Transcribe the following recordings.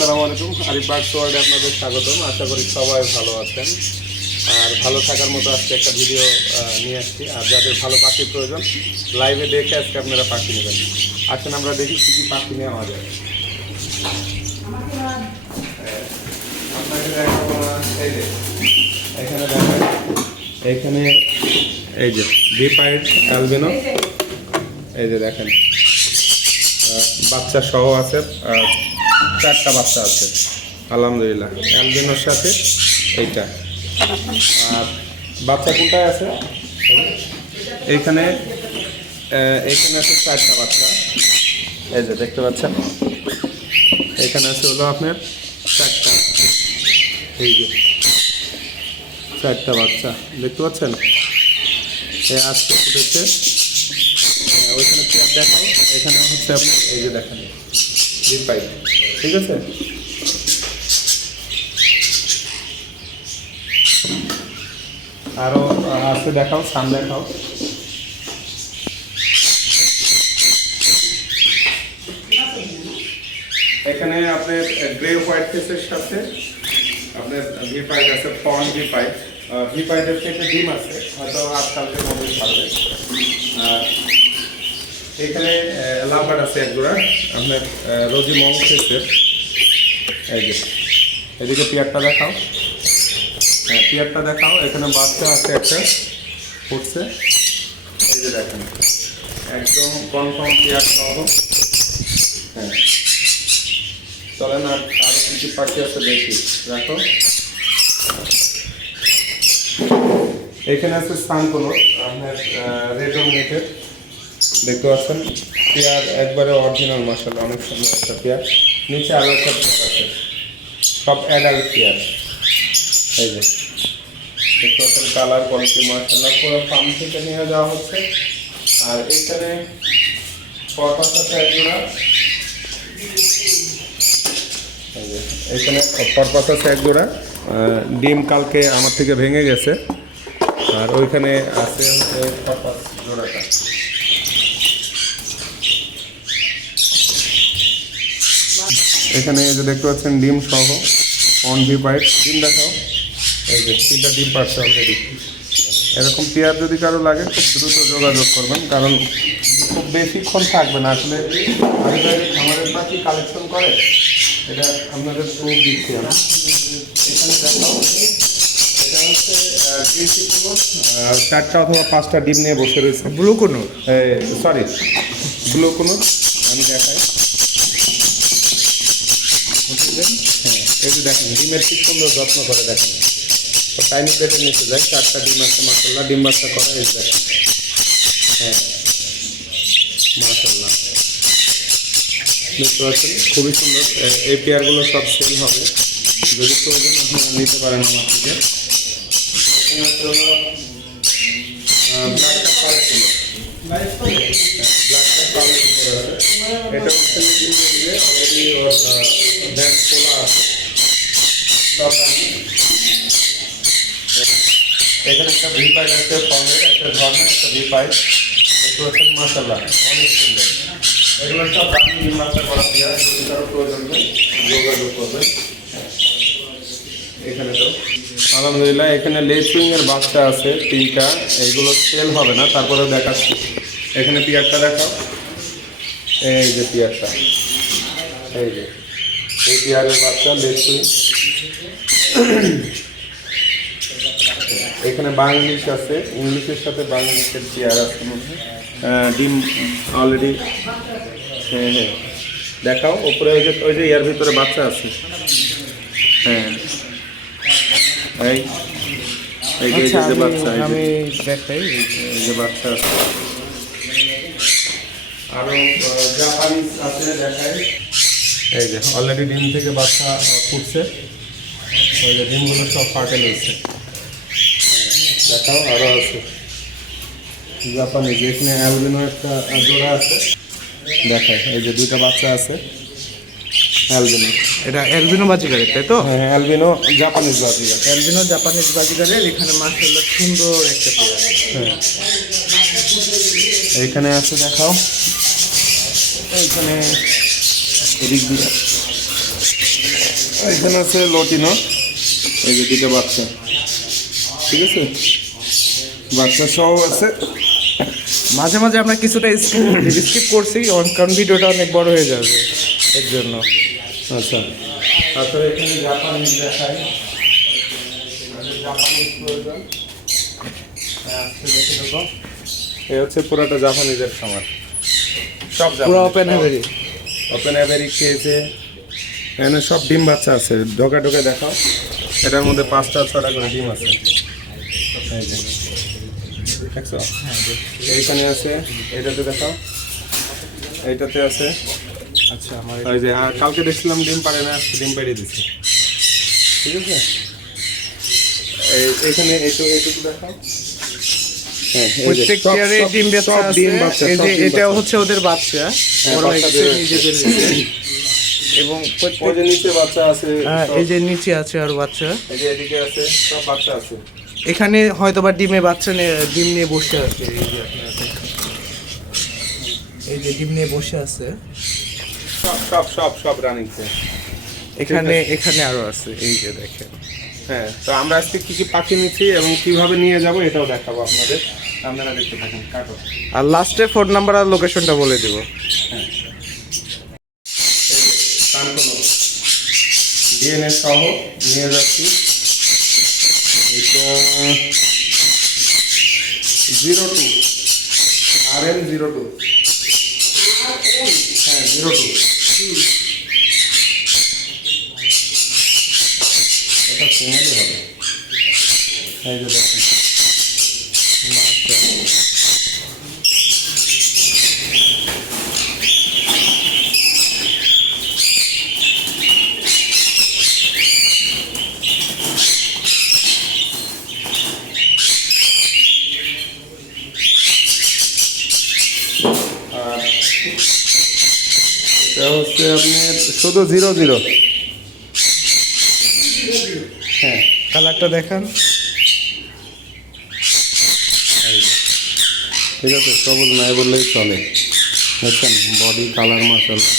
আসসালামু আলাইকুম। আরিফ বার্ডস ওয়ার্ল্ডে আপনাদের স্বাগতম। আশা করি সবাই ভালো আছেন। আর ভালো থাকার মতো আজকে একটা ভিডিও নিয়ে আসছি। আর যাদের ভালো পাখির প্রয়োজন লাইভে দেখে আজকে আপনারা পাখি নেবেন। আসেন আমরা দেখি কী কী পাখি নেওয়া যায়। আপনাকে দেখাবো এই যে এখানে দেখেন, এইখানে এই যে ভিপাইড অ্যালবিনো, এই যে দেখেন বাচ্চা সহ আছে, 4টা বাচ্চা আছে আলহামদুলিল্লাহ অ্যালবিনোর সাথে এইটা। আর বাচ্চা কোনটায় আছে এইখানে, এইখানে আছে 4টা বাচ্চা, এই যে দেখতে পাচ্ছেন। এখানে আছে হলো আপনার 4টা, এই যে 4টা বাচ্চা দেখতে পাচ্ছেন। আজকে ফুটেছে, ওইখানে পেয়ার দেখাও। এখানে হচ্ছে আপনার এই যে দেখেন ভিপাইড, ঠিক আছে। আরও আছে দেখাও, সান দেখাও। এখানে আপনার গ্রে হোয়াইট ফেসের সাথে আপনার ভিপাইড আছে, ফন ভিপাইড। ভিপাইডের থেকে ডিম আছে, হয়তো আজকালকে মধ্যে পারবে। আর এখানে লাভবার্ড আছে এক জোড়া আপনার রোজি মং ফেসের, এই যে এদিকে পেয়ারটা দেখাও। হ্যাঁ পেয়ারটা দেখাও। এখানে বাচ্চা আছে একটা ফুটছে, এই যে দেখেন একদম কনফার্ম পেয়ার সহ। হ্যাঁ চলেন আর আরও কিছু পাখি আছে দেখি, দেখো। এখানে আছে সানকোনো আপনার রেডোমিনেটেড, দেখতে পাচ্ছেন। পেয়ার একবারে অরিজিনাল, মাশাআল্লাহ অনেক সুন্দর একটা পেয়ার। নিচে আরও একটা পেয়ার আছে, সব অ্যাডাল্ট পেয়ার, এই যে দেখতে পাচ্ছেন। কালার কোয়ালিটি মাশাআল্লাহ পুরো ফার্ম থেকে নিয়ে যাওয়া হচ্ছে। আর এখানে পরপাস আছে এক জোড়া, এখানে পরপাস আছে এক জোড়া। ডিম কালকে আমার থেকে ভেঙে গেছে। আর ওইখানে আছে পরপাস জোড়াটা। এখানে এই যে দেখতে পাচ্ছেন ডিম সহ অন ভিপাইড। ডিম দেখাও, এই যে 3টা ডিম পাচ্ছে অলরেডি। এরকম পেয়ার যদি কারো লাগে খুব দ্রুত যোগাযোগ করবেন, কারণ খুব বেশিক্ষণ থাকবে না। আসলে আমাদের পাখি কালেকশন করে, এটা আপনাদের প্রুফ দিচ্ছি আমি। এখানে দেখাও, এটা হচ্ছে 4টা অথবা 5টা ডিম নিয়ে বসে রয়েছে। ব্লু কোনো সরি ব্লু কোনো, আমি দেখাই। হ্যাঁ এই যে দেখেন ডিমের কি সুন্দর যত্ন করে, দেখেন টাইনি প্লেটের নিচে যায়। 4টা ডিম আছে মাশাআল্লাহ, ডিম বাচ্চা করা, এই দেখেন। হ্যাঁ মাশাআল্লাহ দেখতে পাচ্ছেন, খুবই সুন্দর। এই পেয়ারগুলো সব সেল হবে, যদি প্রয়োজন আপনারা নিতে পারেন আমার থেকে। ব্ল্যাকটা 5 কিলো, ব্ল্যাকটা 5 কিলো আছে। এটা হচ্ছে অলরেডি ওর ব্যাগ খোলা আছে সব। এখানে একটা ভিপাইড আছে, ফর্মের একটা ঝর্ণা, একটা ভিপাইড দেখতে পাচ্ছেন মাশাআল্লাহ অনেক সুন্দর। এগুলো সব আপনি নির্মাণটা করা পেয়ার, যদি কারো প্রয়োজন হয় যোগাযোগ করবেন। এখানে তো আলহামদুলিল্লাহ এখানে লেসুইংয়ের বাচ্চা আছে 3টা, এইগুলো সেল হবে না, তারপরে দেখাচ্ছি। এখানে পেয়ারটা দেখাও, এই যে পেয়ারটা, এই যে এই পেয়ারের বাচ্চা লেসুইং। এখানে বাংলিশ আছে, ইংলিশের সাথে বাংলিশের পেয়ার আছে। ডিম অলরেডি, হ্যাঁ হ্যাঁ দেখাও। ওপরে ওই যে এর ভিতরে বাচ্চা আছে। হ্যাঁ এই যে বাচ্চা, আমি দেখাই, এই যে বাচ্চা আছে। আরও জাপানিজ আছে দেখাই, এই যে অলরেডি ডিম থেকে বাচ্চা ফুটছে। ওই যে ডিমগুলো সব ফাটে নিয়েছে, দেখাও। আরও আছে জাপানিজ, এখানে অ্যালবিনো একটা জোড়া আছে, দেখায়। এই যে 2টা বাচ্চা আছে অ্যালবিনো। এটা অ্যালবিনো বাজিগারের, তাই তো? হ্যাঁ albino Japanese Baazigar, albino Japanese বাজিগারের। এখানে মাশাআল্লাহ সুন্দর একটা পেয়ার। হ্যাঁ এইখানে আছে দেখাও। এইখানে এদিক দিয়ে এখানে আছে লটিনো, এই যে দুটো বাচ্চা, ঠিক আছে, বাচ্চা সহ আছে। মাঝে মাঝে আমরা কিছুটা স্কিপ করছি কারণ ভিডিওটা অনেক বড় হয়ে যাবে এর জন্য। আচ্ছা, তারপরে এখানে জাপানিজ দেখাই, জাপানিজ প্রয়োজন দেখে দেবো। এই হচ্ছে পুরোটা জাপানিজের খামার, সব পুরো ওপেন হবে। ওপেন অ্যাভারি খেয়েছে, এখানে সব ডিম বাচ্চা আছে, ঢোকা ঢোকে দেখাও। এটার মধ্যে 5টা 6টা করে ডিম আছে, এই যে দেখছো, এইখানে আছে, এইটাতে দেখাও, এইটাতে আছে। আচ্ছা, আমার ওই যে কালকে দেখছিলাম ডিম পারে না, ডিম পেড়ে দিচ্ছে, ঠিক আছে। এইখানে এইটুকু দেখাও। হ্যাঁ, এই যে প্রত্যেকটারে ডিম বাচ্চা সব আছে। ডিম বাচ্চা, এই সব যে ডিম এটা বাচ্চা। হচ্ছে ওদের বাচ্চা, হ্যাঁ, বড় হয়ে বাচ্চা গেছে বের নিজেদের হয়েছে। এবং ওই যে নিচে বাচ্চা আছে, সব। এই যে নিচে আছে আর বাচ্চা, এই যে এদিকে আছে, সব বাচ্চা আছে। এখানে হয়তোবা ডিমে বাচ্চা নিয়ে ডিম নিয়ে বসে আছে। এই যে আপনারা দেখেন। এই যে ডিম নিয়ে বসে আছে, সব রানিংছে। এখানে আরো আছে, এই যে দেখেন। হ্যাঁ, তো আমরা আজকে কি কি পাখি নিচ্ছি এবং কিভাবে নিয়ে যাব এটাও দেখাবো আপনাদের, আপনারা দেখতে থাকুন। কাটো। আর লাস্টে ফোন নাম্বার আর লোকেশনটা বলে দেব। ডিএনএ সহ নিয়ে যাচ্ছি। এটা 02 RM02, হ্যাঁ 02, এটা ফিমেলই হবে। এই যে দেখুন, এটা হচ্ছে আপনার শুধু 00। হ্যাঁ, কালারটা দেখান। ঠিক আছে, সবুজ নাই বললেই চলে। দেখছেন বডি কালার মাশাআল্লাহ।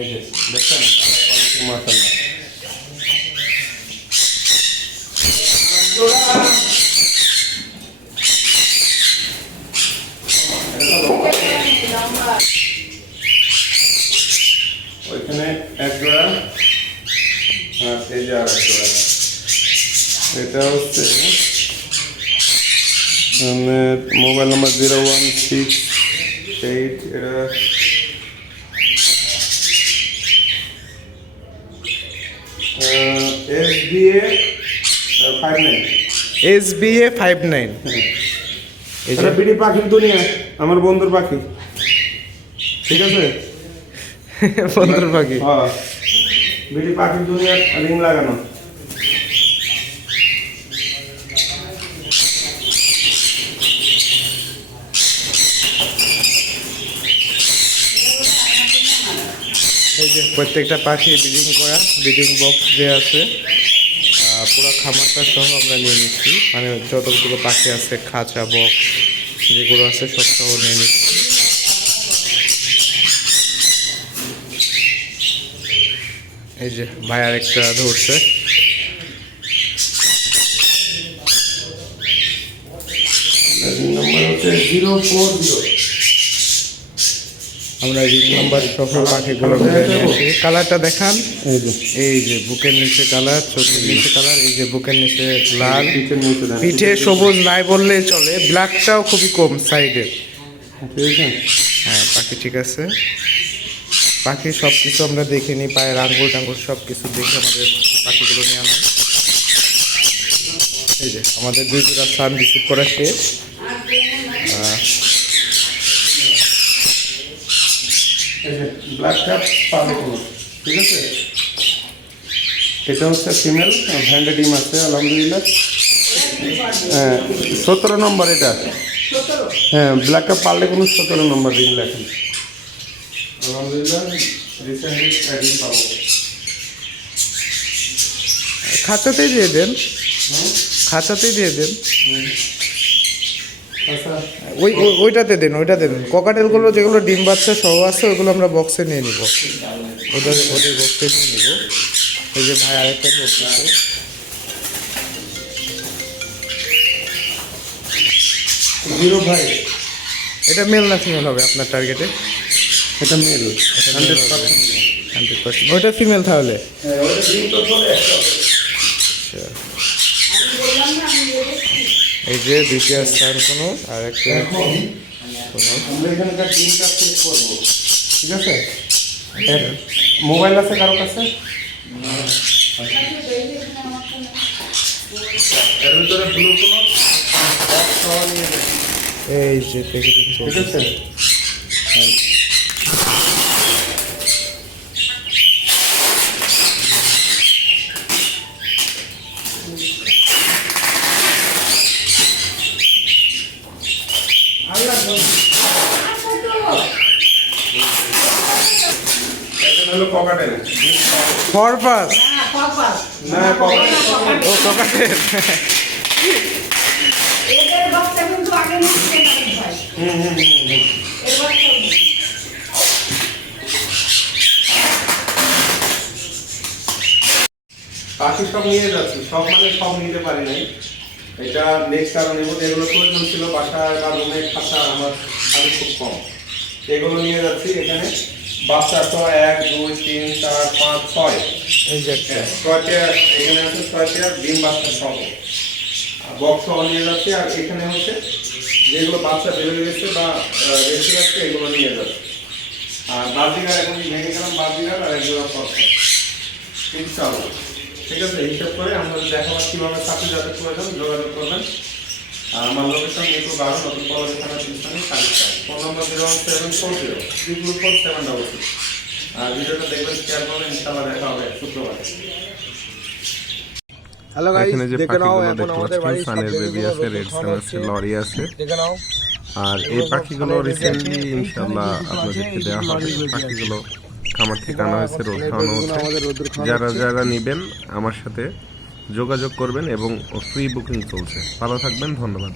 এই যে দেখছেন কালার কোয়ালিটি মাশাআল্লাহ। ওইখানে এক জোড়া, আর এই যে আর এক জোড়া। এটা হচ্ছে মোবাইল নাম্বার 01668, এটা SBA 59। SBA 59। এই যে এটা বিডি পাখির দুনিয়া, আমার বন্ধুর পাখি, ঠিক আছে। বন্ধুর পাখি। হ্যাঁ, বিডি পাখির দুনিয়া, রিং লাগানো। এই যে প্রত্যেকটা পাখি ব্রিডিং করা, ব্রিডিং বক্স যে আছে, পুরো খামারটা সহ আমরা নিয়ে নিচ্ছি। মানে যতগুলো পাখি আছে, খাঁচা বক্স যেগুলো আছে সব সহ নিয়ে নিচ্ছি। এই যে ভাই আরেকটা ধরছে। নাম্বার হচ্ছে 040। আমরা রিং নাম্বার সহ পাখিগুলো ধরে নিয়েছি। কালারটা দেখান। এই যে এই যে বুকের নিচে কালার, চোখের নিচে কালার, এই যে বুকের নিচে লাল, পিঠের নিচে দেন। পিঠে সবুজ নাই বললেই চলে, ব্ল্যাকটাও খুবই কম সাইডে। ঠিক আছে। হ্যাঁ, পাখি ঠিক আছে। পাখি সব কিছু আমরা দেখে নিই, পায়ের আঙ্গুল টাঙ্গুল সব কিছু দেখে আমাদের পাখিগুলো নিয়ে আনা। এই যে আমাদের 2 জোড়া সান রিসিভ করা শেষ। এই যে ব্ল্যাক ক্যাপ পাবে কোনো, ঠিক আছে। এটা হচ্ছে ফিমেল, ভ্যান্ডে ডিম আছে আলহামদুলিল্লাহ। হ্যাঁ 17 নম্বর এটা। হ্যাঁ, ব্ল্যাক কাপ পারলে কোনো 17 নম্বর রিং লেখেন আলহামদুলিল্লাহ। রিসেন্টলি ডিম পাবো। খাঁচাতেই দিয়ে দেন, খাঁচাতেই দিয়ে দেন। আচ্ছা ওইটাতে দেন, ওইটাতে দেন। ককাটেলগুলো যেগুলো ডিম বাচ্চা সহ আছে ওইগুলো আমরা বক্সে নিয়ে নিব, ওদের বক্সে নিয়ে নিব। এই যে ভাই আরেকটা করতেছে। জিরো ভাই, এটা মেল না ফিমেল হবে আপনার টার্গেটে? এটা মেল 100%। 100%। ওইটা ফিমেল তাহলে? হ্যাঁ ওটা ডিম তো চলে আসছে। আচ্ছা, এই যে দ্বিতীয় স্থান কোনো আর একটা এখন আমরা এখানকার ডিমটা চেক করবো, ঠিক আছে? এর মোবাইল আছে কারো কাছে? এর ভিতরে ব্লু কোনো বক্স সহ নিয়ে নেই, এই যে প্যাকেটিং ঠিক চলছে। আছে? হ্যাঁ। এটা হলো ককাটেল। ফরপাস, না ককাটেল। ও ককাটেল। এদের বাচ্চা কিন্তু আগে নিচ্ছে না ভাই। এর বাচ্চা পাখি সব নিয়ে যাচ্ছি, সব মানে সব নিতে পারি নাই। এটা নেক্সট কারণ এগুলো প্রয়োজন ছিল বাসায় বা রুমে খাঁচা আমার আমি খুব কম, এগুলো নিয়ে যাচ্ছি। এখানে বাচ্চা তো 1 2 3 4 5 6, এই যে একটা। 6টা এখানে আছে, 6টা ডিম বাচ্চা সহ বক্স সহ নিয়ে যাচ্ছি। আর এখানে হচ্ছে যেগুলো বাচ্চা বেরিয়ে গেছে বা রেখে যাচ্ছে এগুলো নিয়ে যাচ্ছে। আর বাজিগার এখন ভেঙে গেলাম, বাজিগার আর একজোড়া ফসল ইনশাআল্লাহ, ঠিক আছে? হিসাব করে আমরা দেখাবার কীভাবে চাকরি যাতে প্রয়োজন যোগাযোগ করবেন। আর আমার লোকেশন মিরপুর 12 নতুন কলেজ থানা তিনস্থানে সারিকা, ফোন নম্বর 01740 আর ভিডিওটা দেখবেন, শেয়ার করবেন। ইনশাআল্লাহ দেখা হবে শুক্রবারে। হ্যালো গাইস, এখানে যে দেখে নাও পাখিগুলো এখন দেখতে আমাদের পাচ্ছেন, বাড়ির সানের সামনে বেবি যেগুলো আছে, রেড রোদ সান আছে, হচ্ছে, লরি আছে। দেখে নাও। আর এই পাখিগুলো রিসেন্টলি ইনশাআল্লাহ আপনাদেরকে দেওয়া হবে। পাখিগুলো খামার থেকে আনা হয়েছে, রোদ খাওয়ানো আমাদের রোদ্দুর হচ্ছে। খাওয়ানো যারা নেবেন আমার সাথে যোগাযোগ করবেন এবং ফ্রি বুকিং চলছে। ভালো থাকবেন, ধন্যবাদ।